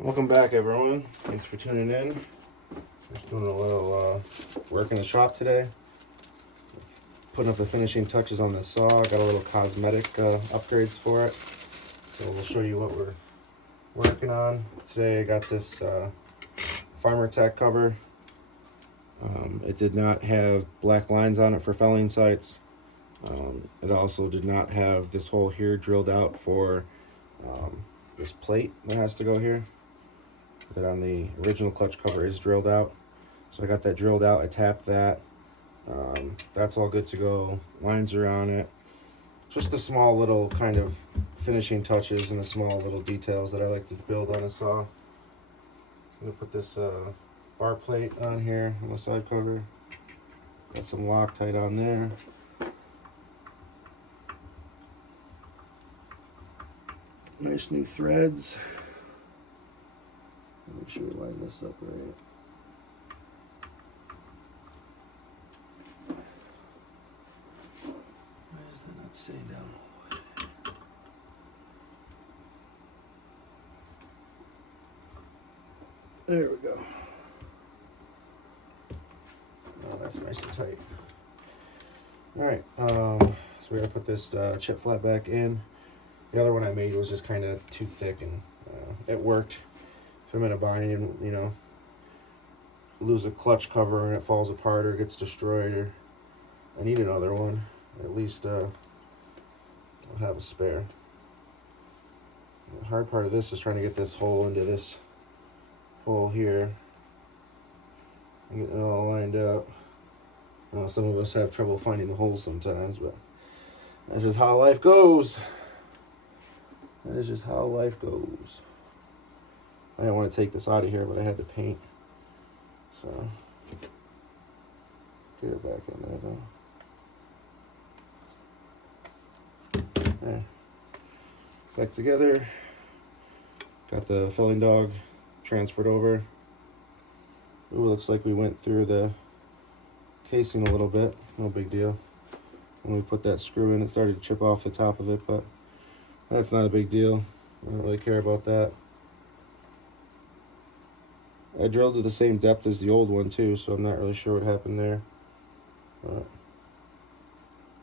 Welcome back, everyone. Thanks for tuning in. Just doing a little work in the shop today. Putting up the finishing touches on the saw. Got a little cosmetic upgrades for it. So we'll show you what we're working on. Today I got this Farmer Tech cover. It did not have black lines on it for felling sites. It also did not have this hole here drilled out for this plate that has to go here. That on the original clutch cover is drilled out. So I got that drilled out. I tapped that. That's all good to go. Lines are on it. Just the small little kind of finishing touches and the small little details that I like to build on a saw. I'm gonna put this bar plate on here on the side cover. Got some Loctite on there. Nice new threads. Make sure we line this up right. Why is that not sitting down all the way? There we go. Oh, that's nice and tight. All right, so we're gonna put this chip flat back in. The other one I made was just kind of too thick, and it worked. If I'm in a bind and, you know, lose a clutch cover and it falls apart or gets destroyed, or I need another one, at least I'll have a spare. The hard part of this is trying to get this hole into this hole here and getting it all lined up. Some of us have trouble finding the holes sometimes, but that's just how life goes. That is just how life goes. I didn't want to take this out of here, but I had to paint. So, get it back in there though. There. Back together. Got the felling dog transferred over. Ooh, looks like we went through the casing a little bit. No big deal. When we put that screw in, it started to chip off the top of it, but that's not a big deal. I don't really care about that. I drilled to the same depth as the old one too, so I'm not really sure what happened there. But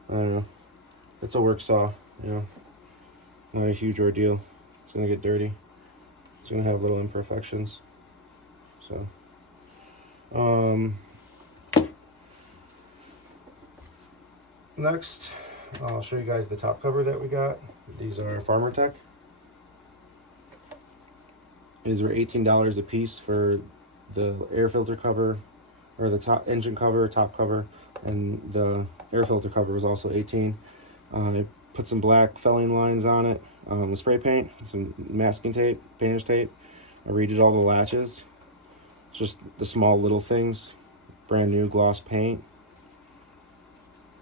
I don't know. It's a work saw, you know. Not a huge ordeal. It's gonna get dirty. It's gonna have little imperfections. So next I'll show you guys the top cover that we got. These are Farmer Tech. These were $18 a piece for the air filter cover, or the top engine cover, top cover, and the air filter cover was also 18. I put some black felling lines on it, with spray paint, some masking tape, painter's tape. I redid all the latches. It's just the small little things. Brand new gloss paint.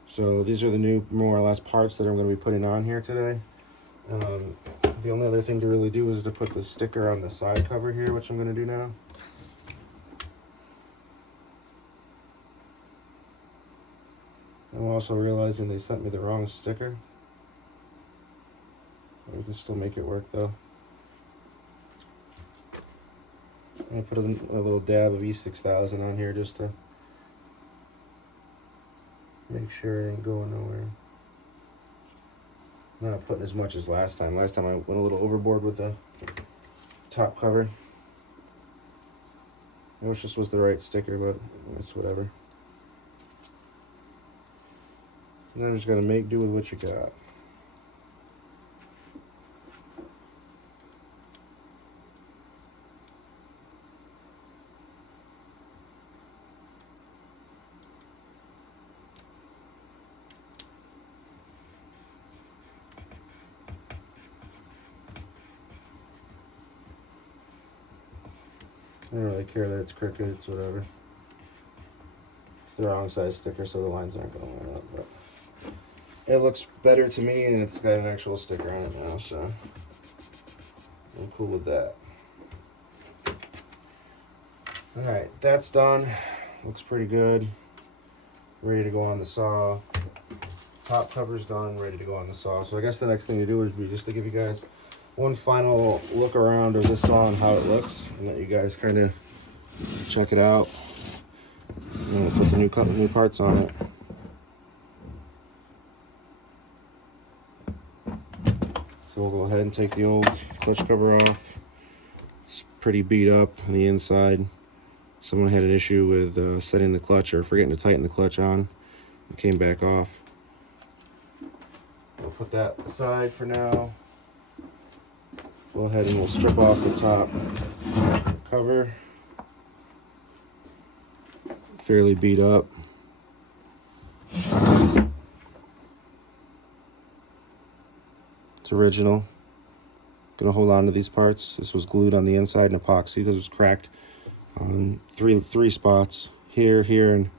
So these are the new, more or less, parts that I'm going to be putting on here today. The only other thing to really do is to put the sticker on the side cover here, which I'm going to do now. I'm also realizing they sent me the wrong sticker. We can still make it work though. I'm going to put a little dab of E6000 on here just to make sure it ain't going nowhere. Not putting as much as last time. Last time I went a little overboard with the top cover. I wish this was the right sticker, but it's whatever. And I'm just gonna make do with what you got. I don't really care that it's crooked, it's whatever. It's the wrong size sticker, so the lines aren't going to line up, but it looks better to me, and it's got an actual sticker on it now, so I'm cool with that. Alright, that's done. Looks pretty good. Ready to go on the saw. Top cover's done, ready to go on the saw. So I guess the next thing to do would be just to give you guys one final look around of this saw and how it looks, and let you guys kind of check it out. And we'll put the new parts on it. So we'll go ahead and take the old clutch cover off. It's pretty beat up on the inside. Someone had an issue with setting the clutch or forgetting to tighten the clutch on. It came back off. We'll put that aside for now. Go ahead and we'll strip off the top cover. Fairly beat up. It's original. Gonna hold on to these parts. This was glued on the inside in epoxy because it was cracked on three spots. Here, and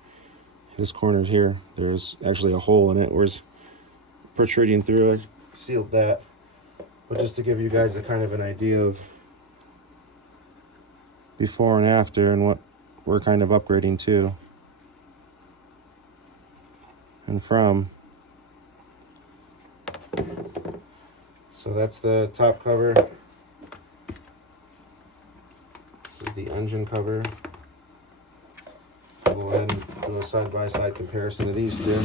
this corner here. There's actually a hole in it where it's protruding through. I sealed that. But just to give you guys a kind of an idea of before and after and what we're kind of upgrading to and from. So that's the top cover. This is the engine cover. We'll go ahead and do a side-by-side comparison of these two.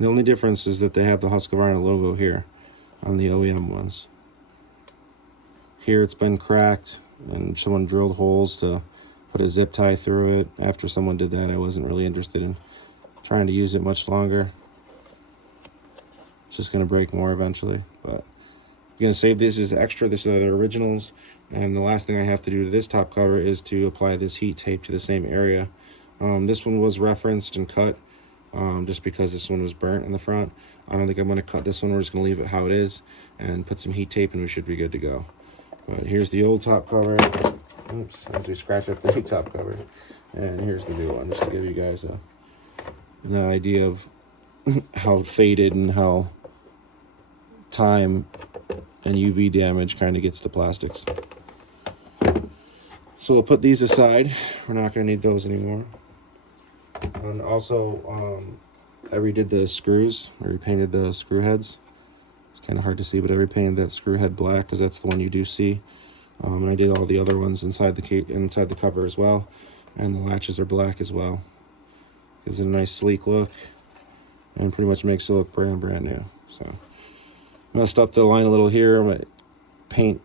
The only difference is that they have the Husqvarna logo here on the OEM ones. Here it's been cracked and someone drilled holes to put a zip tie through it. After someone did that, I wasn't really interested in trying to use it much longer. It's just going to break more eventually. But I'm going to save this as extra. This are the originals. And the last thing I have to do to this top cover is to apply this heat tape to the same area. This one was referenced and cut just because this one was burnt in the front. I don't think I'm going to cut this one. We're just going to leave it how it is and put some heat tape and we should be good to go. But here's the old top cover. Oops, as we scratch up the new top cover. And here's the new one, just to give you guys an idea of how faded and how time and UV damage kind of gets to plastics. So we'll put these aside. We're not going to need those anymore. And also, I redid the screws. I repainted the screw heads. It's kind of hard to see, but I repainted that screw head black because that's the one you do see. And I did all the other ones inside the cover as well. And the latches are black as well. Gives it a nice sleek look and pretty much makes it look brand new. So messed up the line a little here. My paint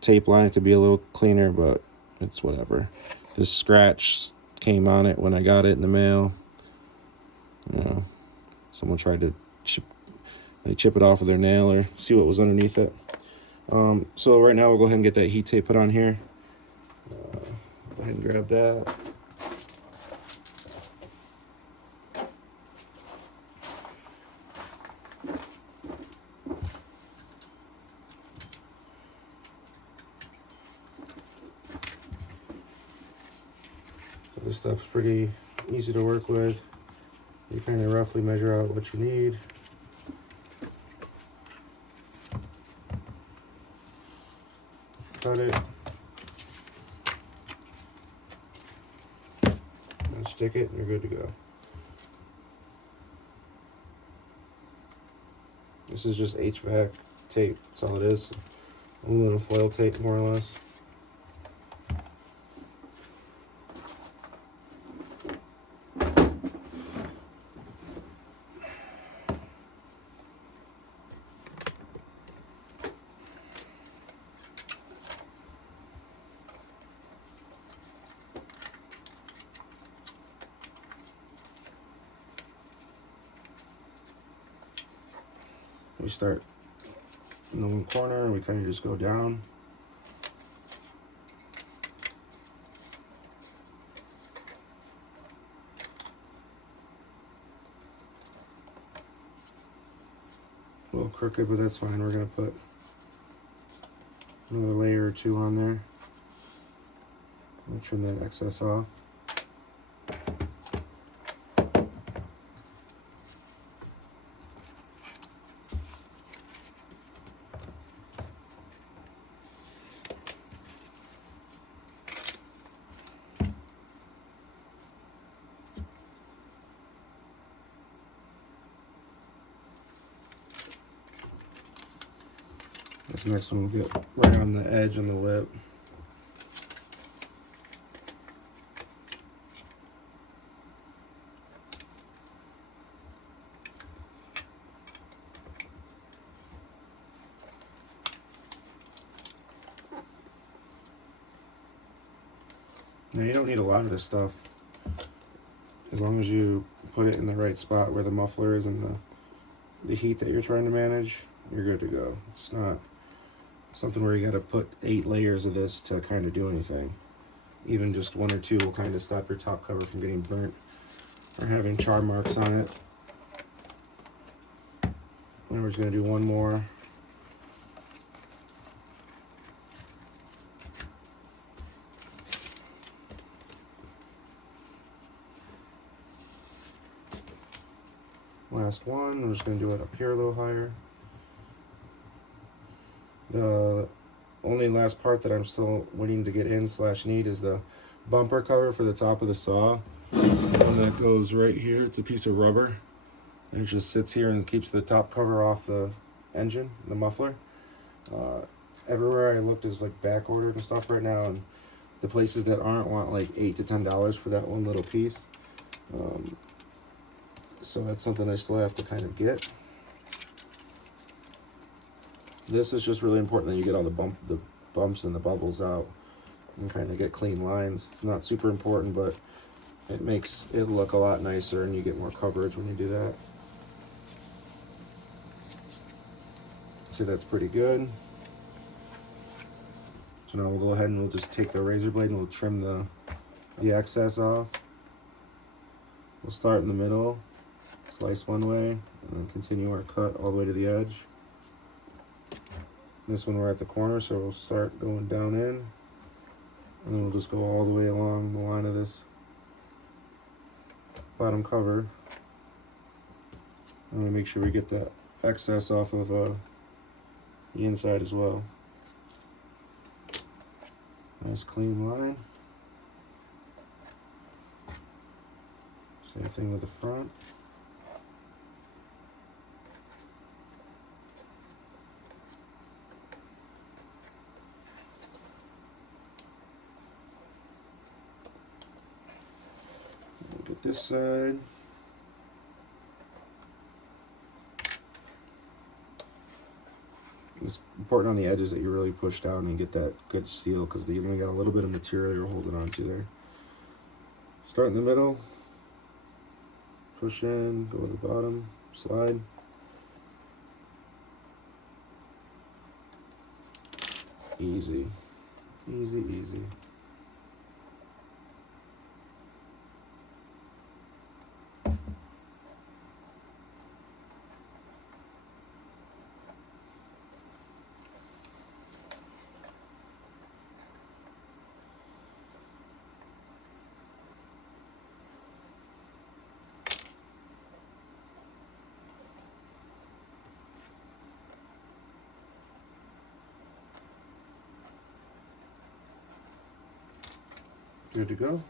tape line could be a little cleaner, but it's whatever. This scratch came on it when I got it in the mail. You know, someone tried to chip it off with their nail or see what was underneath it. So right now we'll go ahead and get that heat tape put on here. Go ahead and grab that. This stuff's pretty easy to work with. You kind of roughly measure out what you need. Cut it. And stick it and you're good to go. This is just HVAC tape. That's all it is. Aluminum foil tape, more or less. We start in the one corner and we kind of just go down. A little crooked, but that's fine. We're going to put another layer or two on there. We'll trim that excess off. This next one will get right on the edge and the lip. Now you don't need a lot of this stuff. As long as you put it in the right spot where the muffler is and the heat that you're trying to manage, you're good to go. It's not something where you gotta put 8 layers of this to kind of do anything. Even just 1 or 2 will kind of stop your top cover from getting burnt or having char marks on it. And we're just gonna do one more. Last one, I'm just going to do it up here a little higher. The only last part that I'm still waiting to get in / need is the bumper cover for the top of the saw. It's the one that goes right here. It's a piece of rubber. And it just sits here and keeps the top cover off the engine, the muffler. Everywhere I looked is like back ordered and stuff right now, and the places that aren't want like $8 to $10 for that one little piece. So that's something I still have to kind of get. This is just really important that you get all the bumps and the bubbles out and kind of get clean lines. It's not super important, but it makes it look a lot nicer and you get more coverage when you do that. See, that's pretty good. So now we'll go ahead and we'll just take the razor blade and we'll trim the excess off. We'll start in the middle. Slice one way, and then continue our cut all the way to the edge. This one we're at the corner, so we'll start going down in, and then we'll just go all the way along the line of this bottom cover. I'm gonna make sure we get the excess off of the inside as well. Nice clean line. Same thing with the front. Get this side. It's important on the edges that you really push down and get that good seal, because you only got a little bit of material you're holding on to there. Start in the middle, push in, go to the bottom, slide. Easy, easy, easy. Good to go.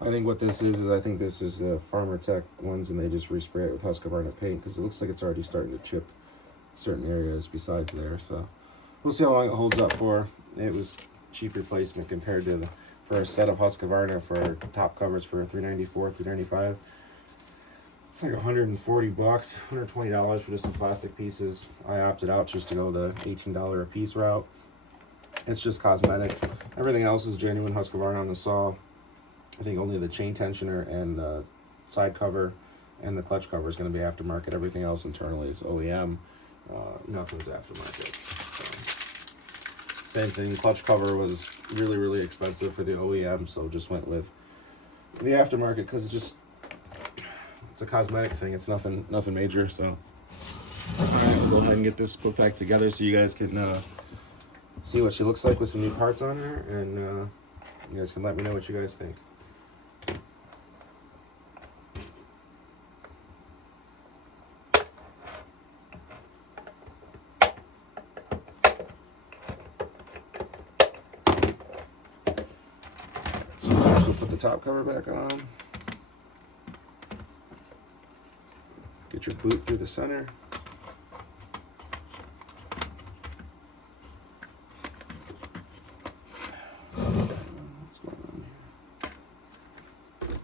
I think what this is I think this is the Farmer Tech ones, and they just respray it with Husqvarna paint because it looks like it's already starting to chip certain areas besides there. So we'll see how long it holds up for. It was cheap replacement compared to for a set of Husqvarna for top covers for $394, $395. It's like 140 bucks, $120 for just some plastic pieces. I opted out just to go the $18 a piece route. It's just cosmetic. Everything else is genuine Husqvarna on the saw. I think only the chain tensioner and the side cover and the clutch cover is going to be aftermarket. Everything else internally is OEM. Nothing's aftermarket. So, same thing. Clutch cover was really, really expensive for the OEM, so just went with the aftermarket because it's a cosmetic thing. It's nothing major. So I'll go ahead and get this put back together so you guys can see what she looks like with some new parts on her, and you guys can let me know what you guys think. So first we'll put the top cover back on. Get your boot through the center. What's going on here?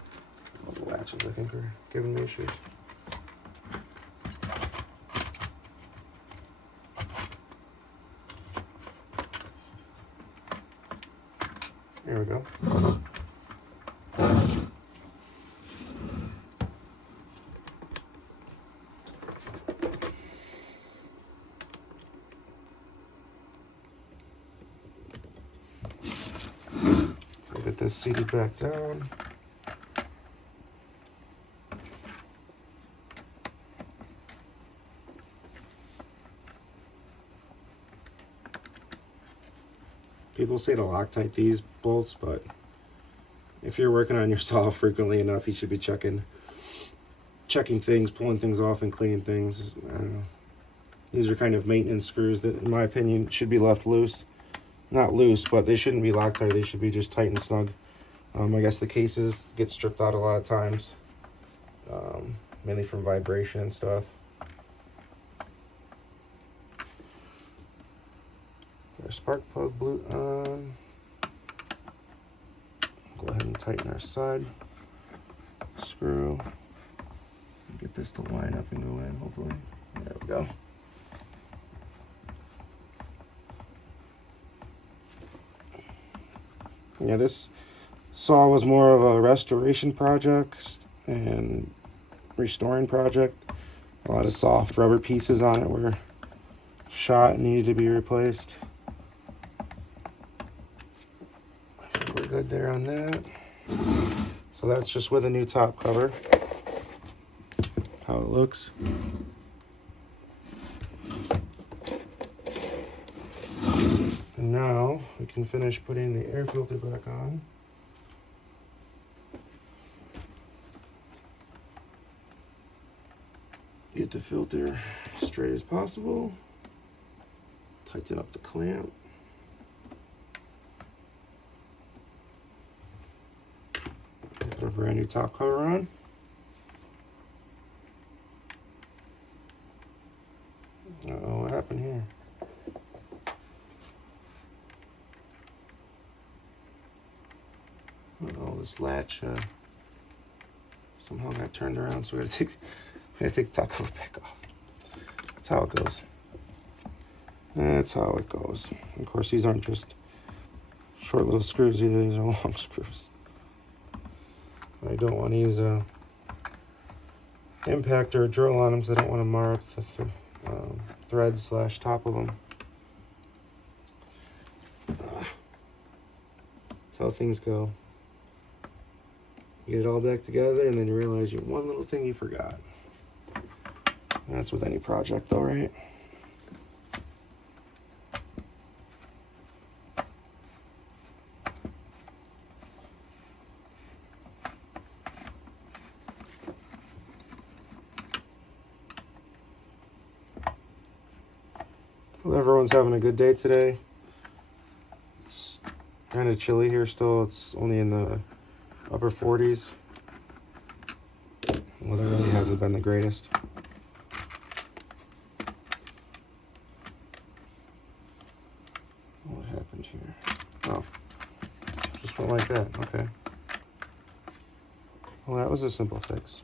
All the latches, I think, are giving me issues. There we go. Get this seated back down. People say to Loctite these bolts, but if you're working on your saw frequently enough, you should be checking things, pulling things off, and cleaning things. I don't know. These are kind of maintenance screws that, in my opinion, should be left loose. Not loose, but they shouldn't be Loctite. They should be just tight and snug. I guess the cases get stripped out a lot of times, mainly from vibration and stuff. Our spark plug boot on. Go ahead and tighten our side screw. Get this to line up and go in, hopefully. There we go. Yeah, this saw was more of a restoration project and restoring project. A lot of soft rubber pieces on it were shot and needed to be replaced. I think we're good there on that. So that's just with a new top cover. How it looks. And now we can finish putting the air filter back on. Get the filter straight as possible. Tighten up the clamp. Put a brand new top cover on. Uh-oh, what happened here? Uh-oh, this latch somehow got turned around, so we gotta take the top cover back off. That's how it goes. That's how it goes. Of course, these aren't just short little screws either, these are long screws. I don't want to use a impact or a drill on them because I don't want to mar up the thread / top of them. That's how things go. You get it all back together and then you realize you have one little thing you forgot. And that's with any project though, right? Well, everyone's having a good day today. It's kind of chilly here still. It's only in the upper 40s. Weather really hasn't been the greatest. What happened here? Oh, just went like that. Okay. Well, that was a simple fix.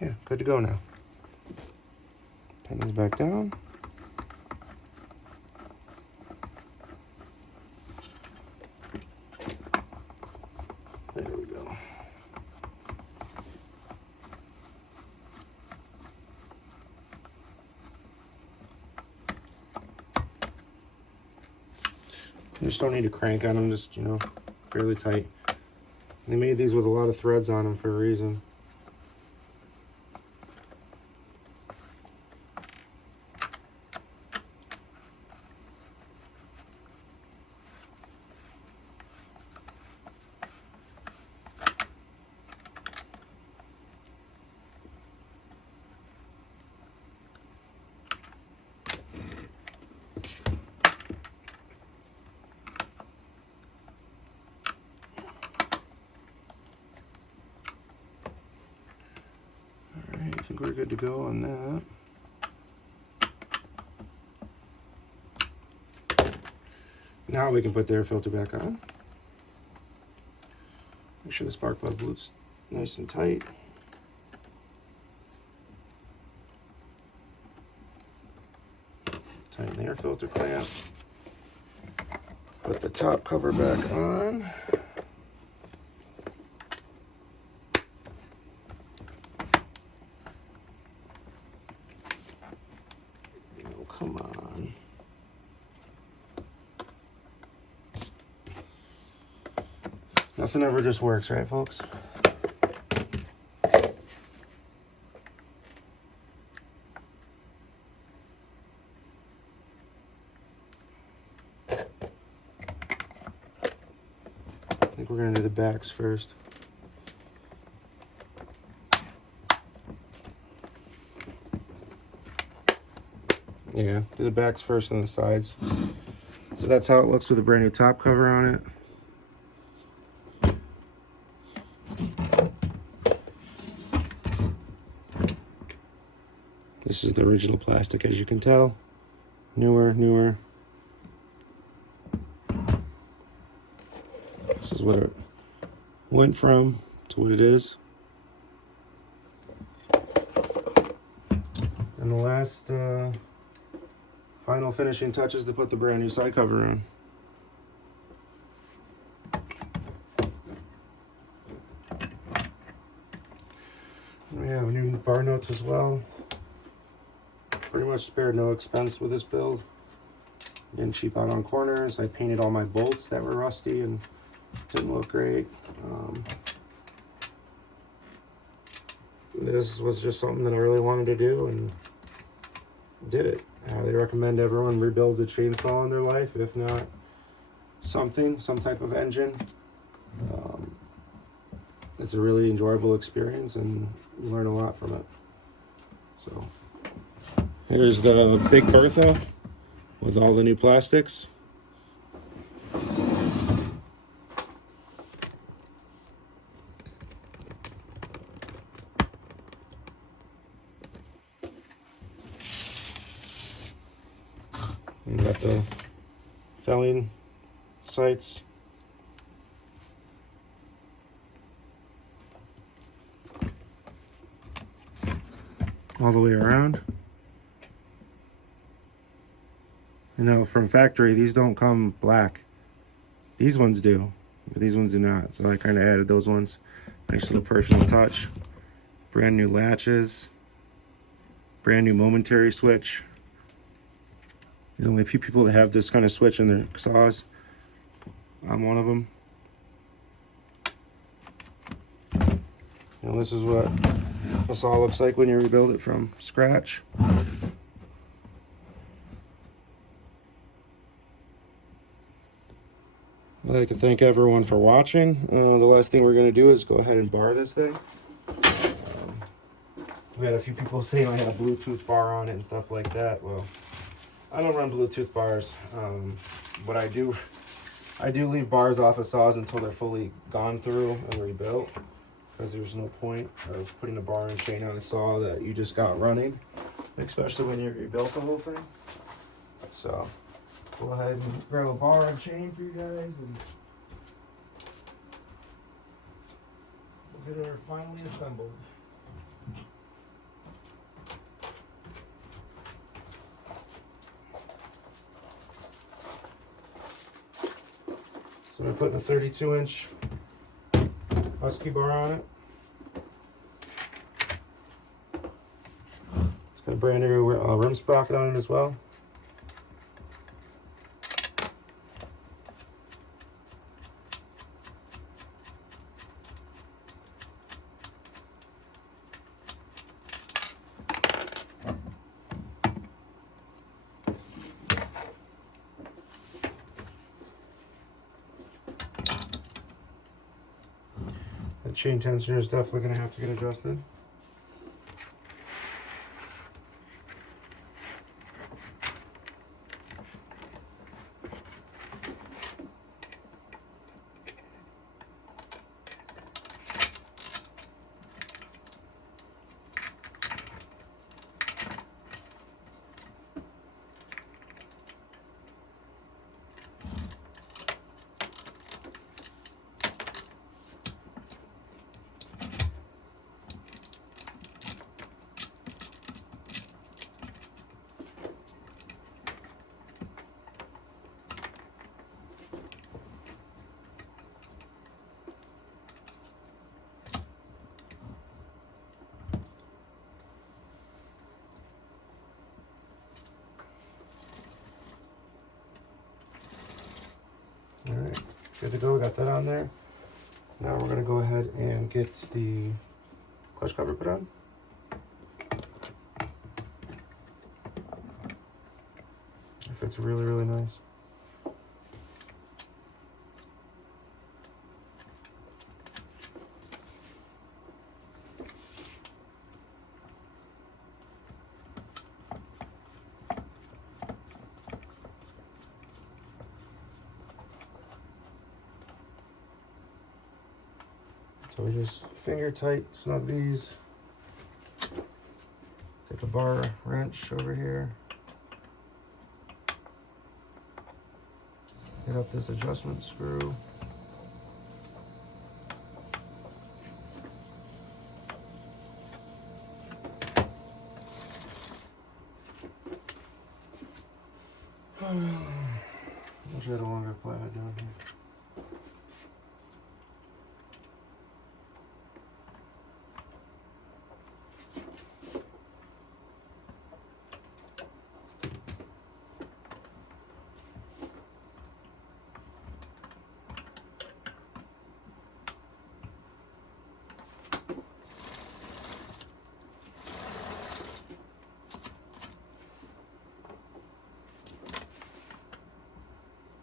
Yeah, good to go now. Tighten these back down. There we go. You just don't need to crank on them, just, fairly tight. They made these with a lot of threads on them for a reason. think we're good to go on that. Now we can put the air filter back on. Make sure the spark plug blue's nice and tight. Tighten the air filter clamp. Put the top cover back on. Oh, come on. Nothing ever just works, right, folks? I think we're gonna do the backs first. Yeah, do the backs first and the sides. So that's how it looks with a brand new top cover on it. This is the original plastic, as you can tell. Newer. This is what it went from to what it is. And the last final finishing touches to put the brand new side cover on. We have new bar notes as well. Pretty much spared no expense with this build. Didn't cheap out on corners. I painted all my bolts that were rusty and didn't look great. This was just something that I really wanted to do and did it. They recommend everyone rebuilds a chainsaw in their life, if not some type of engine. It's a really enjoyable experience and you learn a lot from it. So here's the big Bertha with all the new plastics. And got the felling sights. All the way around. You know, from factory, these don't come black. These ones do, but these ones do not. So I kind of added those ones. Nice little personal touch. Brand new latches. Brand new momentary switch. There's only a few people that have this kind of switch in their saws. I'm one of them. And this is what a saw looks like when you rebuild it from scratch. I'd like to thank everyone for watching. The last thing we're going to do is go ahead and bar this thing. We had a few people saying I had a Bluetooth bar on it and stuff like that. Well, I don't run Bluetooth bars, but I do leave bars off of saws until they're fully gone through and rebuilt, because there's no point of putting a bar and chain on a saw that you just got running, especially when you rebuilt the whole thing. So go ahead and grab a bar and chain for you guys, and we'll get her finally assembled. So we're putting a 32-inch Husky bar on it. It's got a brand new rim sprocket on it as well. The chain tensioner is definitely going to have to get adjusted. good to go. We got that on there. Now we're gonna go ahead and get the clutch cover put on. It fits really, really nice. So we just finger tight snug these. Take a bar wrench over here. Get up this adjustment screw. Wish I had a longer flathead down here.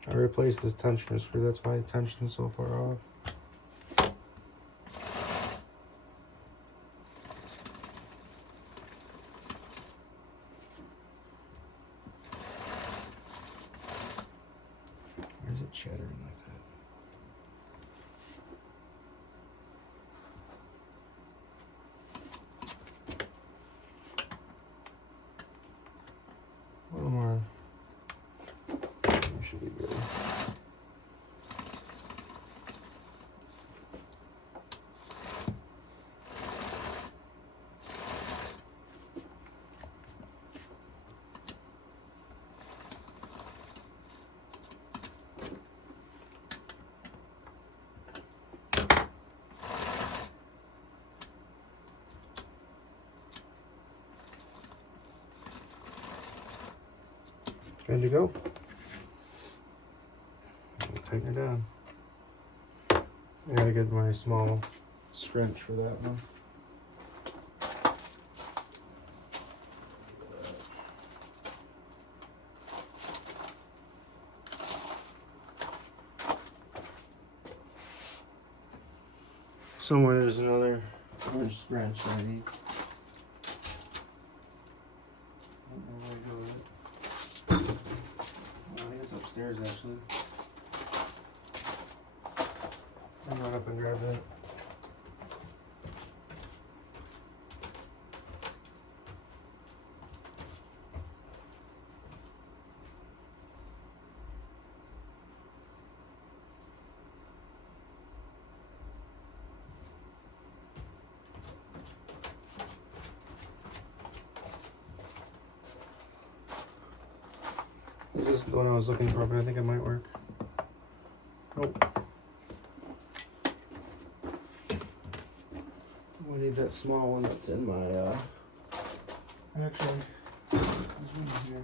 I replaced this tensioner screw, that's why the tension's so far off. Why is it chattering like that? A little more. Should be good. Good to go. Tighten it down. I gotta get my small scrunch for that one. Somewhere there's another orange scrunch I need. I don't know where to go with it. I think it's upstairs actually. I'll run up and grab that. This is the one I was looking for, but I think it might work. Nope. We need that small one that's in my, actually, there's one here.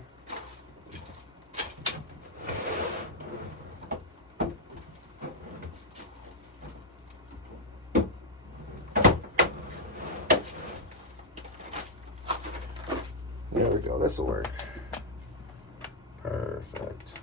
There we go, this'll work. Perfect.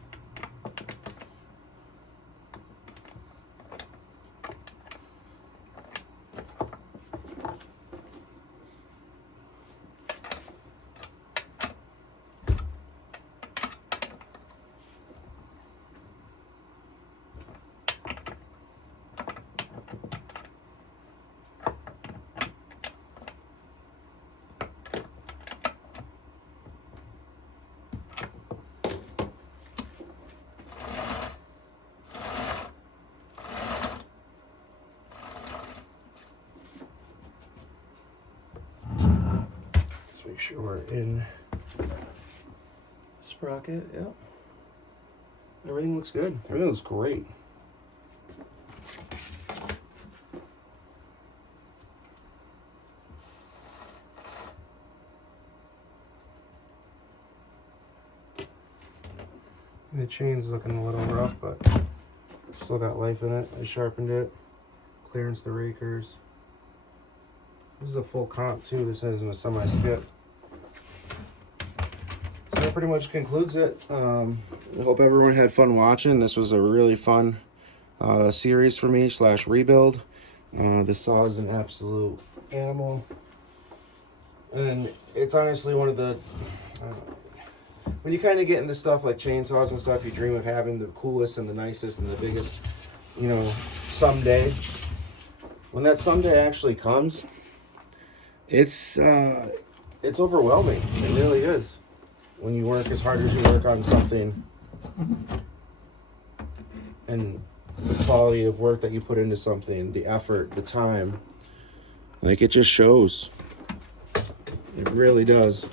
Make sure we're in sprocket. Yep. Everything looks good. Everything looks great. The chain's looking a little rough, but Still got life in it. I sharpened it. Clearance the rakers. This is a full comp too. This isn't a semi-skip. So that pretty much concludes it. I hope everyone had fun watching. This was a really fun series for me / rebuild. This saw is an absolute animal. And it's honestly one of the... when you kind of get into stuff like chainsaws and stuff, you dream of having the coolest and the nicest and the biggest, you know, someday. When that someday actually comes, it's overwhelming. It really is. When you work as hard as you work on something, and the quality of work that you put into something, the effort, the time, like, it just shows. It really does.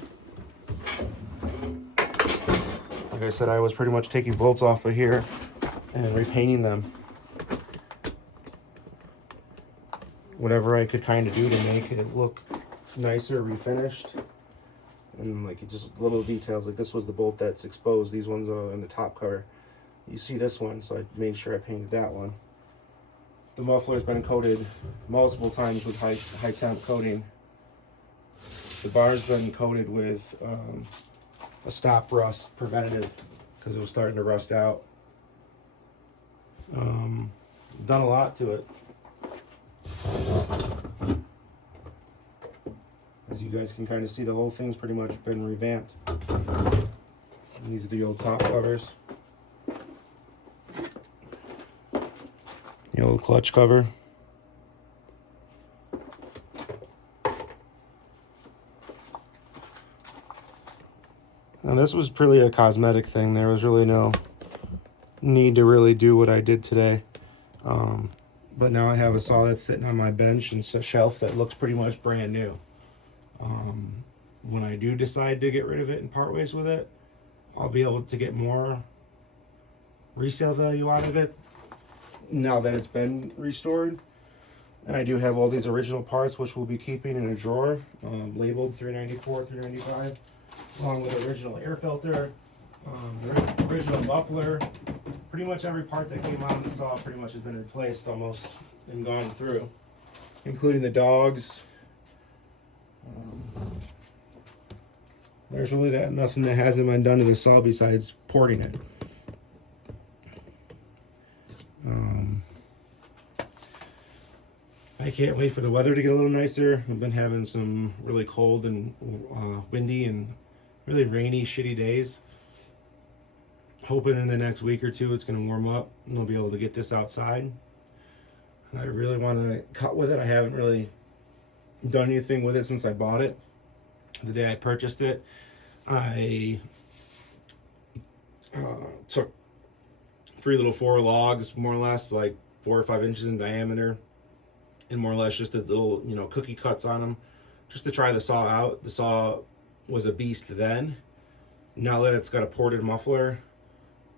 Like I said, I was pretty much taking bolts off of here and repainting them. Whatever I could kind of do to make it look nicer, refinished. And like, just little details, like this was the bolt that's exposed. These ones are in the top cover. You see this one, so I made sure I painted that one. The muffler's been coated multiple times with high temp coating. The bar's been coated with a stop rust preventative because it was starting to rust out. Done a lot to it. As you guys can kind of see, the whole thing's pretty much been revamped. And these are the old top covers. The old clutch cover. And this was really a cosmetic thing. There was really no need to really do what I did today. But now I have a saw that's sitting on my bench and shelf that looks pretty much brand new. When I do decide to get rid of it and part ways with it, I'll be able to get more resale value out of it now that it's been restored. And I do have all these original parts, which we'll be keeping in a drawer, labeled 394, 395, along with original air filter, the original muffler. Pretty much every part that came out of the saw pretty much has been replaced almost and gone through, including the dogs. There's really nothing that hasn't been done to the saw besides porting it. I can't wait for the weather to get a little nicer. I've been having some really cold and windy and really rainy, shitty days. Hoping in the next week or two it's going to warm up and I'll be able to get this outside. I really want to cut with it. I haven't really done anything with it since I bought it. The day I purchased it, I took 3 little 4 logs, more or less, like 4 or 5 inches in diameter, and more or less just the little, you know, cookie cuts on them, just to try the saw out. The saw was a beast then. Now that it's got a ported muffler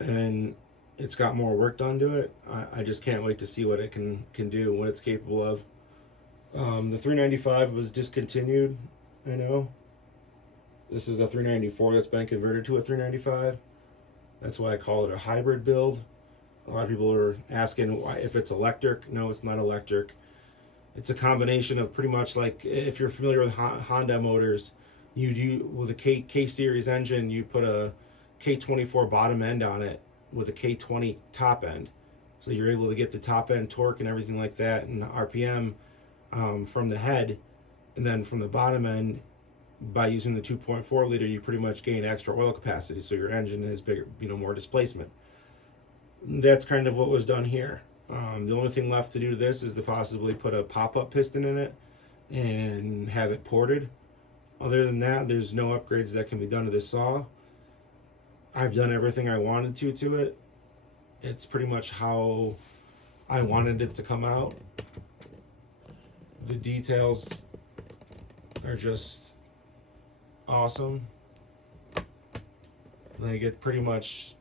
and it's got more work done to it, I just can't wait to see what it can do, what it's capable of. The 395 was discontinued, I know. This is a 394 that's been converted to a 395. That's why I call it a hybrid build. A lot of people are asking why, if it's electric. No, it's not electric. It's a combination of pretty much, like, if you're familiar with Honda motors, you do with a K series engine, you put a K24 bottom end on it with a K20 top end. So you're able to get the top end torque and everything like that, and RPM from the head, and then from the bottom end, by using the 2.4 liter, you pretty much gain extra oil capacity, so your engine is bigger, you know, more displacement. That's kind of what was done here. The only thing left to do to this is to possibly put a pop-up piston in it and have it ported. Other than that, there's no upgrades that can be done to this saw. I've done everything I wanted to it. It's pretty much how I wanted it to come out. The details are just awesome. Like, it pretty much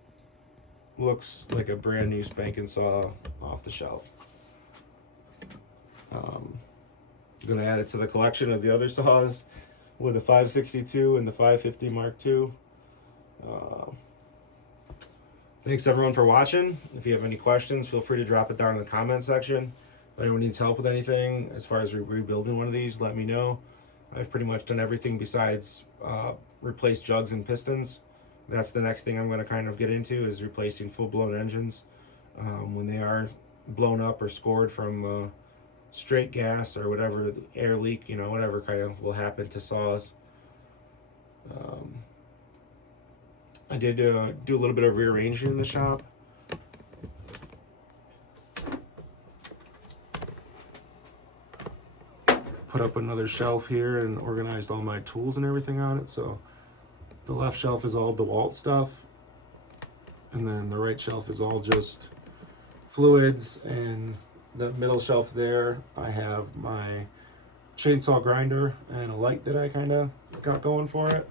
looks like a brand new spanking saw off the shelf. I'm gonna add it to the collection of the other saws with the 562 and the 550 Mark II. Thanks everyone for watching. If you have any questions, feel free to drop it down in the comment section. If anyone needs help with anything as far as rebuilding one of these, let me know. I've pretty much done everything besides replace jugs and pistons. That's the next thing I'm going to kind of get into, is replacing full-blown engines when they are blown up or scored from straight gas or whatever, air leak, you know, whatever kind of will happen to saws. I did do a little bit of rearranging in the shop. Put up another shelf here and organized all my tools and everything on it. So the left shelf is all DeWalt stuff, and then the right shelf is all just fluids, and the middle shelf there I have my chainsaw grinder and a light that I kind of got going for it.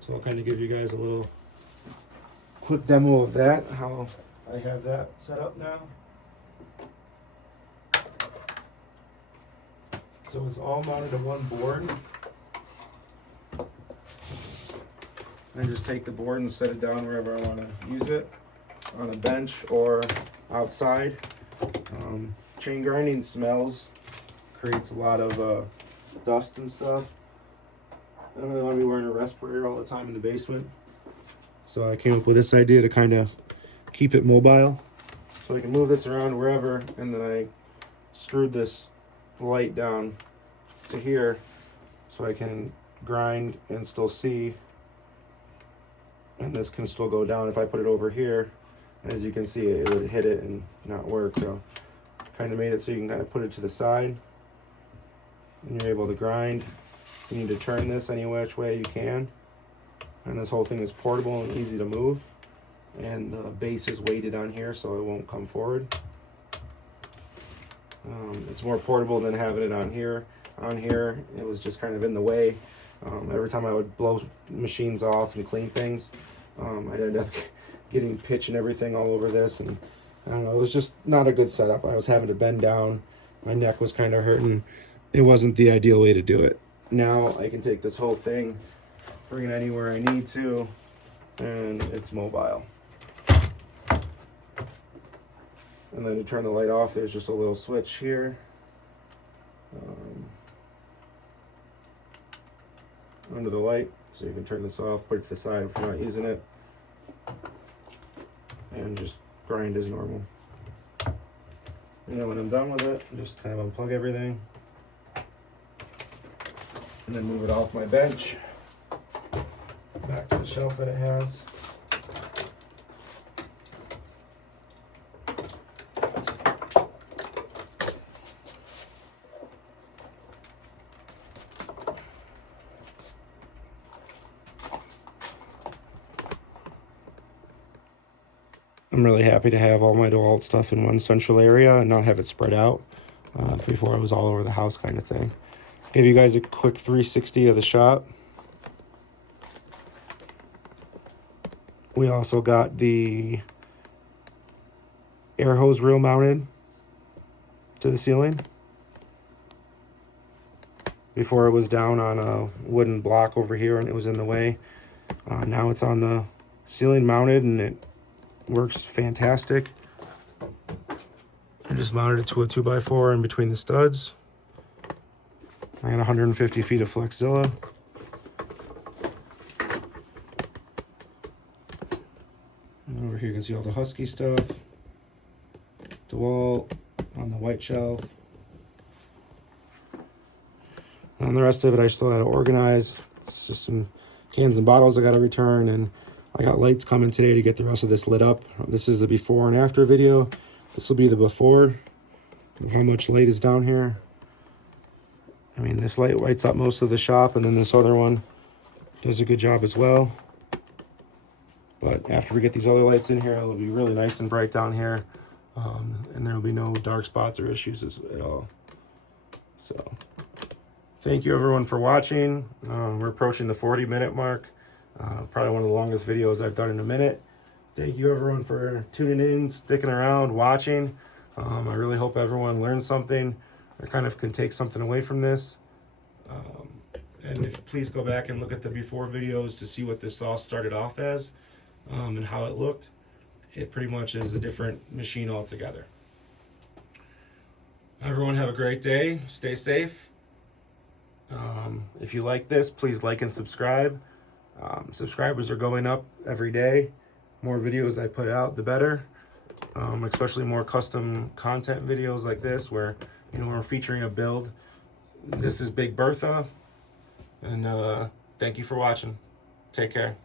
So I'll kind of give you guys a little quick demo of that, how I have that set up now. So it's all mounted to one board. I just take the board and set it down wherever I want to use it, on a bench or outside. Chain grinding smells, creates a lot of dust and stuff. I don't really want to be wearing a respirator all the time in the basement. So I came up with this idea to kind of keep it mobile. So I can move this around wherever, and then I screwed this light down to here so I can grind and still see, and this can still go down. If I put it over here, as you can see, it would hit it and not work. So kind of made it so you can kind of put it to the side and you're able to grind. You need to turn this any which way you can, and this whole thing is portable and easy to move, and the base is weighted on here so it won't come forward. It's more portable than having it on here. On here, it was just kind of in the way. Every time I would blow machines off and clean things, I'd end up getting pitch and everything all over this, and I don't know, it was just not a good setup. I was having to bend down, my neck was kind of hurting. It wasn't the ideal way to do it. Now I can take this whole thing, bring it anywhere I need to, and it's mobile. And then to turn the light off, there's just a little switch here. Under the light, so you can turn this off, put it to the side if you're not using it, and just grind as normal. And then when I'm done with it, just kind of unplug everything, and then move it off my bench, back to the shelf that it has. I'm really happy to have all my DeWalt stuff in one central area and not have it spread out. Before it was all over the house kind of thing. Give you guys a quick 360 of the shop. We also got the air hose reel mounted to the ceiling. Before it was down on a wooden block over here and it was in the way. Now it's on the ceiling mounted and it works fantastic. I just mounted it to a 2x4 in between the studs. I got 150 feet of Flexzilla. And over here you can see all the Husky stuff. DeWalt on the white shelf. And the rest of it I still had to organize. It's just some cans and bottles I got to return, and I got lights coming today to get the rest of this lit up. This is the before and after video. This will be the before of how much light is down here. I mean, this light lights up most of the shop, and then this other one does a good job as well. But after we get these other lights in here, it'll be really nice and bright down here. And there will be no dark spots or issues at all. So, thank you everyone for watching. We're approaching the 40-minute mark. Probably one of the longest videos I've done in a minute. Thank you everyone for tuning in, sticking around, watching. I really hope everyone learns something or kind of can take something away from this. And if please go back and look at the before videos to see what this all started off as and how it looked. it pretty much is a different machine altogether. Everyone have a great day. Stay safe. If you like this, please like and subscribe. Subscribers are going up every day. More videos I put out, the better. Especially more custom content videos like this, where we're featuring a build. This is Big Bertha, and thank you for watching. Take care.